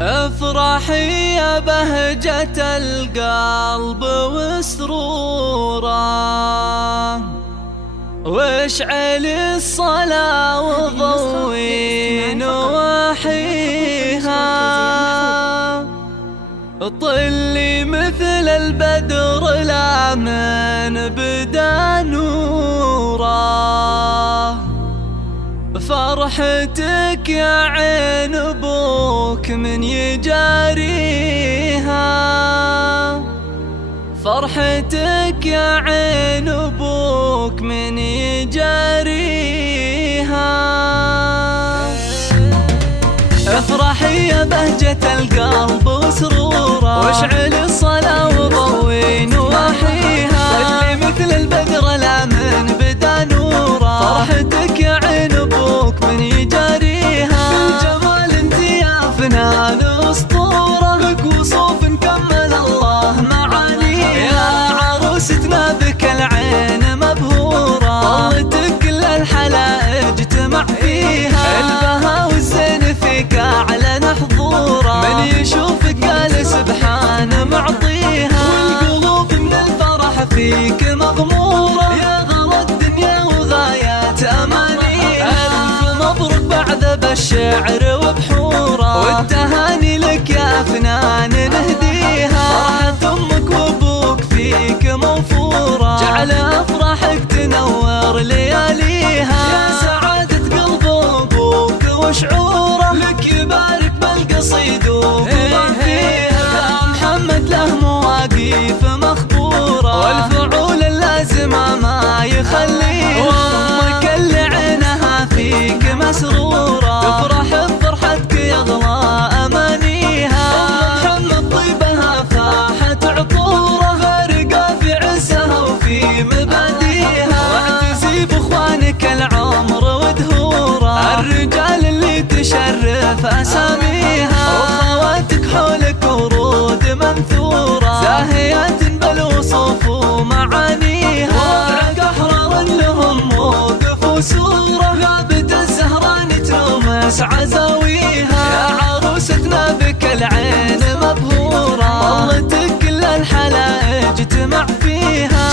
افرحي يا بهجة القلب وسروره، واشعلي الصلاة وضوي نواحيها، طلي مثل البدر لا من بدا نوره. فرحتك يا عين ابوك من يجاريها، فرحتك يا عين ابوك من يجاريها. افرحي يا بهجة القلب وسروره، واشعلي الصلاة وضوي نواحيها، طلي مثل البدر لا من بدا نوره. فرحتك يا عين ابوك من يجاريها، بالجمال انت يا فنان اسطوره، بك وصوف كمل الله معانيها. يا عروستنا بك العين مبهوره، طلتك كل الحلائج تجتمع فيها، البها والزين فيك اعلن حضوره، من يشوفك قال سبحان معطيها، والقلوب من الفرح فيك مغموره، يا غرى الدنيا وغايات امانيها. الف مبروك بعد بالشعر وبحوره، والتهاني لك يا فنان نهديها، فرحة امك وابوك فيك موفوره، جعل افراحك تنور لياليها. يا سعادة قلب ابوك وشعوره، لك يبارك بالقصيد وما فيها. يا محمد له مواقيف مخبوره، والفعول اللازمه ما يخليها، وامك اللي عينها فيك مسروره، تفرح بفرحتك يغلى امانيها. ام محمد طيبها فاحت عطوره، فارقه في عزها وفي مباديها، واعتزي باخوانك العمر ودهوره، الرجال اللي تشرف اساميها، واخواتك حولك ورود منثوره، زاهيات بالوصوف ومعانيها، وضعك احرار لهم موقف وسوره، غابة الزهران تلومس عزاويها. يا عروستنا بك العين مبهوره، طلتك كل الحلائج تجتمع فيها،